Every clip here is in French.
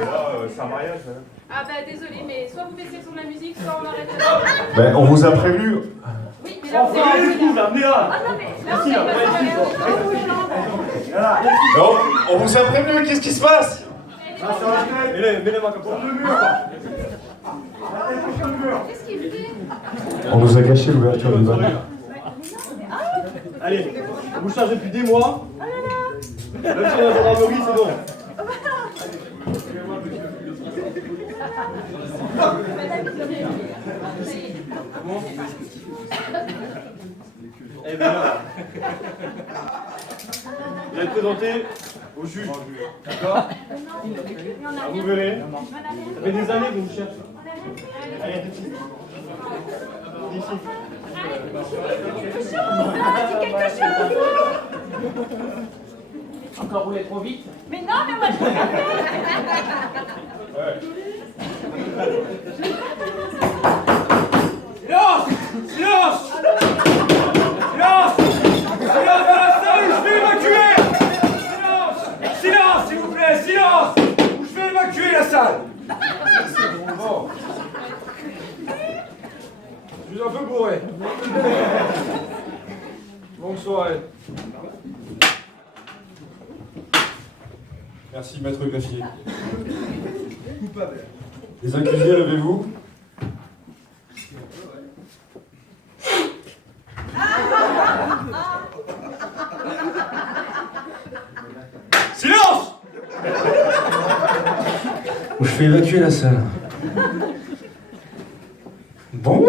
mais là, c'est un mariage, madame. Ah bah désolé, mais soit vous baissez le son de la musique, soit on arrête la Ben, on vous a prévenu. Oui, mais là, vous avez... Amenez-la. Ah non, mais là, vous avez pas Non, on vous a prévenu, qu'est-ce qui se passe? Mets les mains comme ça. Qu'est-ce qu'il fait? On nous a caché l'ouverture du bal. Allez, vous chargez depuis des mois. Même si la gendarmerie, c'est bon. Eh bien, vous allez présenter au juge. D'accord? Vous verrez. Ça fait des années que vous me cherchez. Allez, d'ici. Dis quelque chose. Encore roulé trop vite. Mais non, mais moi je Silence! Silence! Silence! Silence dans la salle où je vais évacuer! Silence! Silence, s'il vous plaît, silence! Où je vais évacuer la salle! Bon. Je suis un peu bourré. Bonne soirée. Merci, maître greffier. Les accusés, levez-vous. Silence! Je fais évacuer la salle. Bon.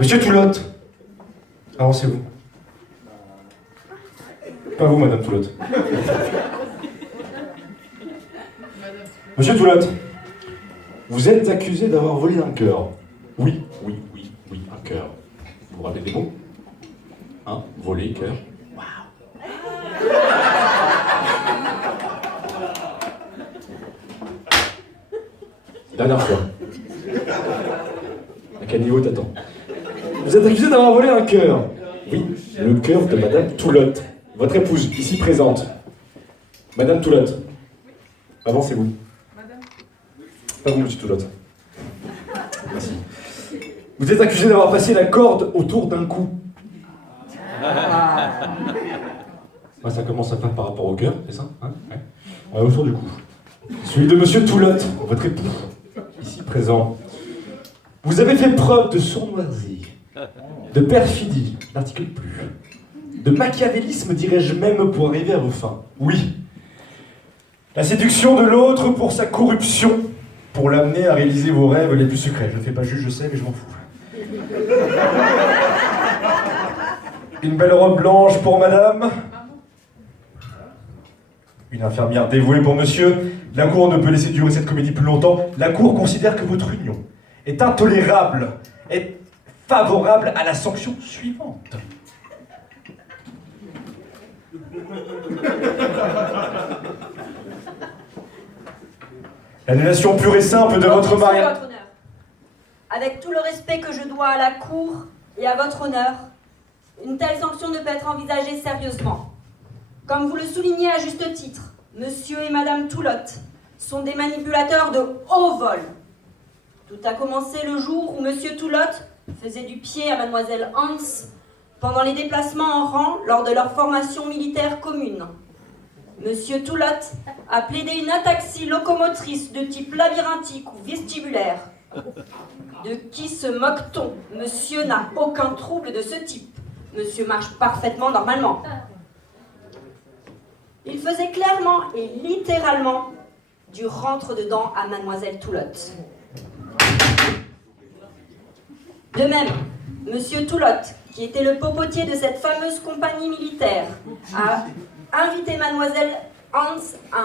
Monsieur Toulotte. Avancez-vous. Pas vous, madame Toulotte. Monsieur Toulotte, vous êtes accusé d'avoir volé un cœur. Oui, un cœur. Vous vous rappelez des mots? Hein? Voler, cœur. Dernière fois. À quel niveau t'attends? Vous êtes accusé d'avoir volé un cœur. Oui, le cœur de madame Toulotte, votre épouse, ici présente. Madame Toulotte, avancez-vous. Madame. Pas vous, monsieur Toulotte. Merci. Vous êtes accusé d'avoir passé la corde autour d'un cou. Ah, ça commence à faire par rapport au cœur, c'est ça, hein? Ouais. Autour du cou. Celui de monsieur Toulotte, votre époux, ici présent. Vous avez fait preuve de sournoiserie, de perfidie, n'articule plus, de machiavélisme, dirais-je même, pour arriver à vos fins. Oui. La séduction de l'autre pour sa corruption, pour l'amener à réaliser vos rêves les plus secrets. Je ne fais pas juge, je sais, mais je m'en fous. Une belle robe blanche pour madame. Une infirmière dévouée pour monsieur. La Cour ne peut laisser durer cette comédie plus longtemps. La Cour considère que votre union est intolérable, est favorable à la sanction suivante. L'annulation pure et simple de votre mariage. Votre honneur. Avec tout le respect que je dois à la Cour et à votre honneur, une telle sanction ne peut être envisagée sérieusement. Comme vous le soulignez à juste titre, monsieur et madame Toulotte sont des manipulateurs de haut vol. Tout a commencé le jour où monsieur Toulotte faisait du pied à mademoiselle Hans pendant les déplacements en rang lors de leur formation militaire commune. Monsieur Toulotte a plaidé une ataxie locomotrice de type labyrinthique ou vestibulaire. De qui se moque-t-on? Monsieur n'a aucun trouble de ce type. Monsieur marche parfaitement normalement. Il faisait clairement et littéralement du rentre-dedans à mademoiselle Toulotte. De même, monsieur Toulotte, qui était le popotier de cette fameuse compagnie militaire, a invité mademoiselle Hans à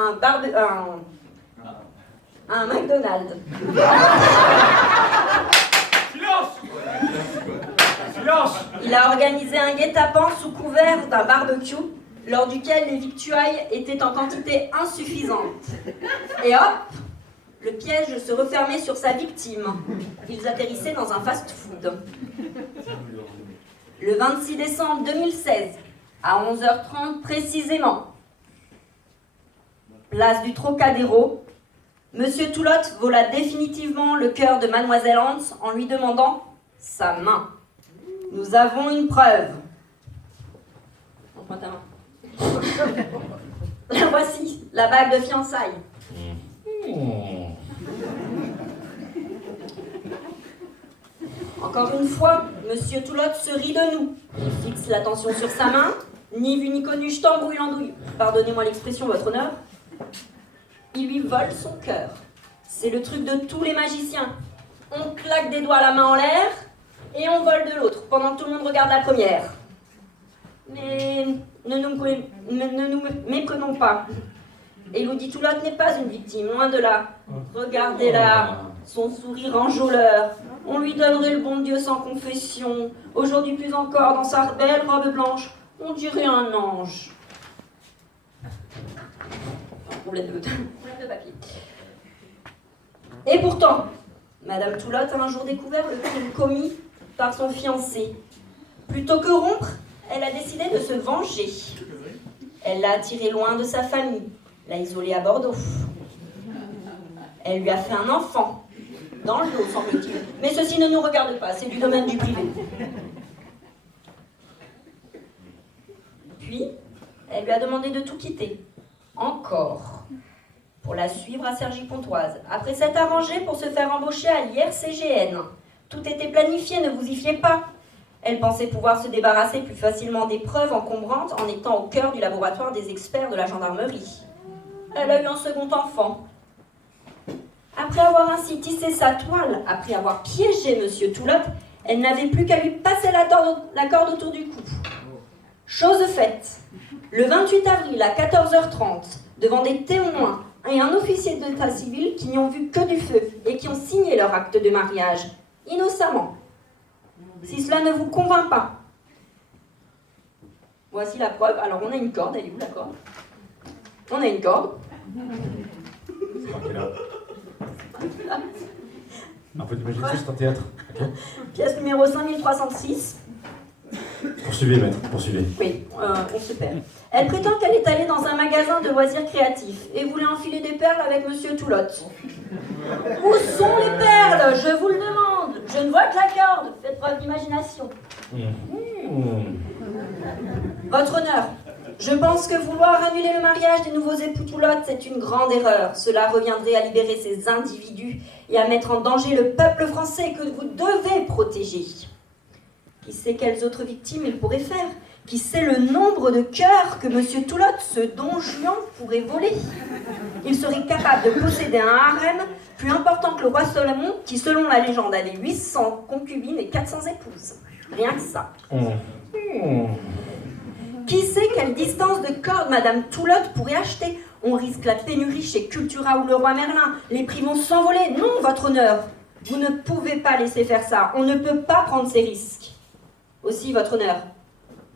un McDonald's. Silence! Silence! Il a organisé un guet-apens sous couvert d'un barbecue, lors duquel les victuailles étaient en quantité insuffisante. Et hop, le piège se refermait sur sa victime. Ils atterrissaient dans un fast-food. Le 26 décembre 2016, à 11h30 précisément, place du Trocadéro, Monsieur Toulotte vola définitivement le cœur de Mademoiselle Hans en lui demandant sa main. Nous avons une preuve. Montre-moi ta main. La voici, la bague de fiançailles. Encore une fois, Monsieur Toulotte se rit de nous. Il fixe l'attention sur sa main. Ni vu ni connu, je t'embrouille l'andouille. Pardonnez-moi l'expression, votre honneur. Il lui vole son cœur. C'est le truc de tous les magiciens. On claque des doigts la main en l'air et on vole de l'autre pendant que tout le monde regarde la première. Mais ne nous méprenons pas. Élodie Toulotte n'est pas une victime, loin de là. Regardez-la, son sourire enjôleur. On lui donnerait le bon Dieu sans confession. Aujourd'hui plus encore, dans sa belle robe blanche, on dirait un ange. Problème de papier. Et pourtant, Madame Toulotte a un jour découvert le crime commis par son fiancé. Plutôt que rompre, elle a décidé de se venger. Elle l'a attiré loin de sa famille, l'a isolé à Bordeaux. Elle lui a fait un enfant, dans le dos semble-t-il. Mais ceci ne nous regarde pas, c'est du domaine du privé. Puis, elle lui a demandé de tout quitter. Encore. Pour la suivre à Cergy-Pontoise. Après s'être arrangée pour se faire embaucher à l'IRCGN. Tout était planifié, ne vous y fiez pas. Elle pensait pouvoir se débarrasser plus facilement des preuves encombrantes en étant au cœur du laboratoire des experts de la gendarmerie. Elle a eu un second enfant. Après avoir ainsi tissé sa toile, après avoir piégé Monsieur Toulotte, elle n'avait plus qu'à lui passer la corde autour du cou. Chose faite. Le 28 avril à 14h30, devant des témoins et un officier d'état civil qui n'y ont vu que du feu et qui ont signé leur acte de mariage, innocemment. Si cela ne vous convainc pas, voici la preuve. Alors on a une corde, elle est où la corde? On a une corde. C'est marqué là. Un peu d'imagination, c'est un théâtre. Okay. Pièce numéro 5306. Poursuivez, maître, poursuivez. Oui, on se perd. Elle prétend qu'elle est allée dans un magasin de loisirs créatifs et voulait enfiler des perles avec Monsieur Toulotte. Où sont les perles? Je vous le demande. Je ne vois que la corde. Faites preuve d'imagination. Votre honneur, je pense que vouloir annuler le mariage des nouveaux époux Toulotte, c'est une grande erreur. Cela reviendrait à libérer ces individus et à mettre en danger le peuple français que vous devez protéger. Qui sait quelles autres victimes il pourrait faire? Qui sait le nombre de cœurs que Monsieur Toulotte, ce don Juan, pourrait voler? Il serait capable de posséder un harem plus important que le roi Salomon, qui, selon la légende, avait 800 concubines et 400 épouses. Rien que ça. Qui sait quelle distance de corde Madame Toulotte pourrait acheter? On risque la pénurie chez Cultura ou le roi Merlin. Les prix vont s'envoler. Non, votre honneur. Vous ne pouvez pas laisser faire ça. On ne peut pas prendre ces risques. Aussi, votre honneur,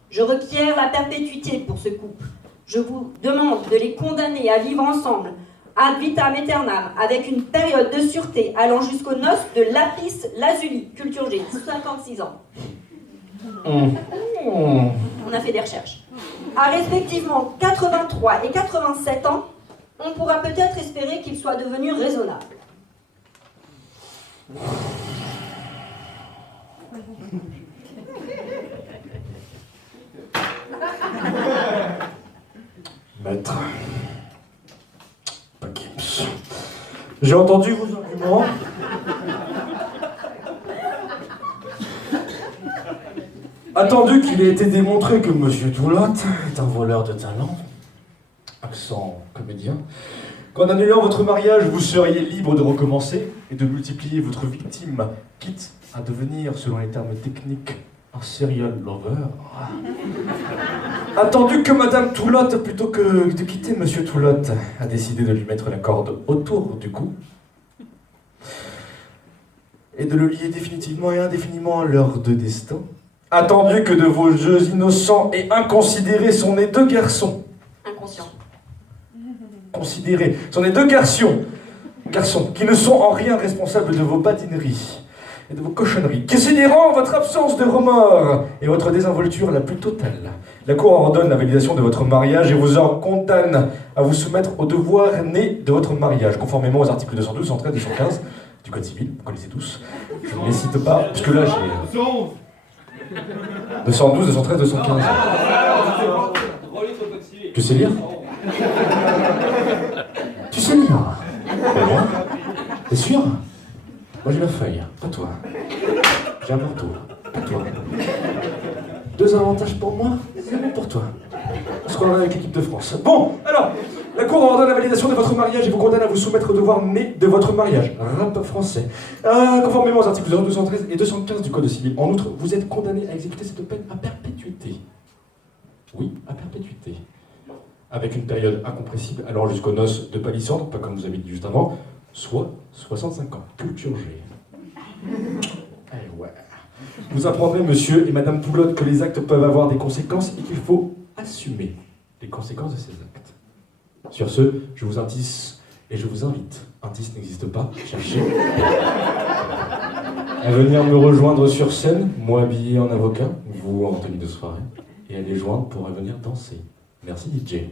je requiers la perpétuité pour ce couple. Je vous demande de les condamner à vivre ensemble, ad vitam aeternam, avec une période de sûreté allant jusqu'aux noces de Lapis Lazuli, culture G, 56 ans. On a fait des recherches. À respectivement 83 et 87 ans, on pourra peut-être espérer qu'ils soient devenus raisonnables. Maître. Pakims. J'ai entendu vos arguments. Attendu qu'il ait été démontré que Monsieur Toulotte est un voleur de talent, accent comédien, qu'en annulant votre mariage, vous seriez libre de recommencer et de multiplier votre victime, quitte à devenir, selon les termes techniques, un serial lover. Attendu que Madame Toulotte, plutôt que de quitter Monsieur Toulotte, a décidé de lui mettre la corde autour du cou et de le lier définitivement et indéfiniment à leurs deux destins. Attendu que de vos jeux innocents et inconsidérés sont nés deux garçons. Inconscient. Considérés. Sont nés deux garçons qui ne sont en rien responsables de vos badineries. et de vos cochonneries. Considérant votre absence de remords et votre désinvolture la plus totale, la Cour ordonne la validation de votre mariage et vous en condamne à vous soumettre aux devoirs nés de votre mariage, conformément aux articles 212, 213, 215 du Code civil, vous connaissez tous. Je ne les cite pas, puisque là j'ai... 212, 213, 215. Tu sais lire? Tu sais lire? Très bien. T'es sûr? Moi j'ai la feuille, pas toi. J'ai un marteau, pas toi. 2 avantages pour moi, c'est bon pour toi. On se croirait avec l'équipe de France. Bon, alors, la Cour ordonne la validation de votre mariage et vous condamne à vous soumettre aux devoirs nés de votre mariage. Rap français. Conformément aux articles 213 et 215 du Code civil. En outre, vous êtes condamné à exécuter cette peine à perpétuité. Oui, à perpétuité. Avec une période incompressible allant jusqu'aux noces de palissandre, pas comme vous avez dit juste avant, soit 65 ans. Culture G. Eh ouais. Vous apprendrez, monsieur et madame Poulotte, que les actes peuvent avoir des conséquences et qu'il faut assumer les conséquences de ces actes. Sur ce, je vous indice et je vous invite, indice n'existe pas, cherchez, à venir me rejoindre sur scène, moi habillé en avocat, vous en tenue de soirée, et à les joindre pour venir danser. Merci DJ.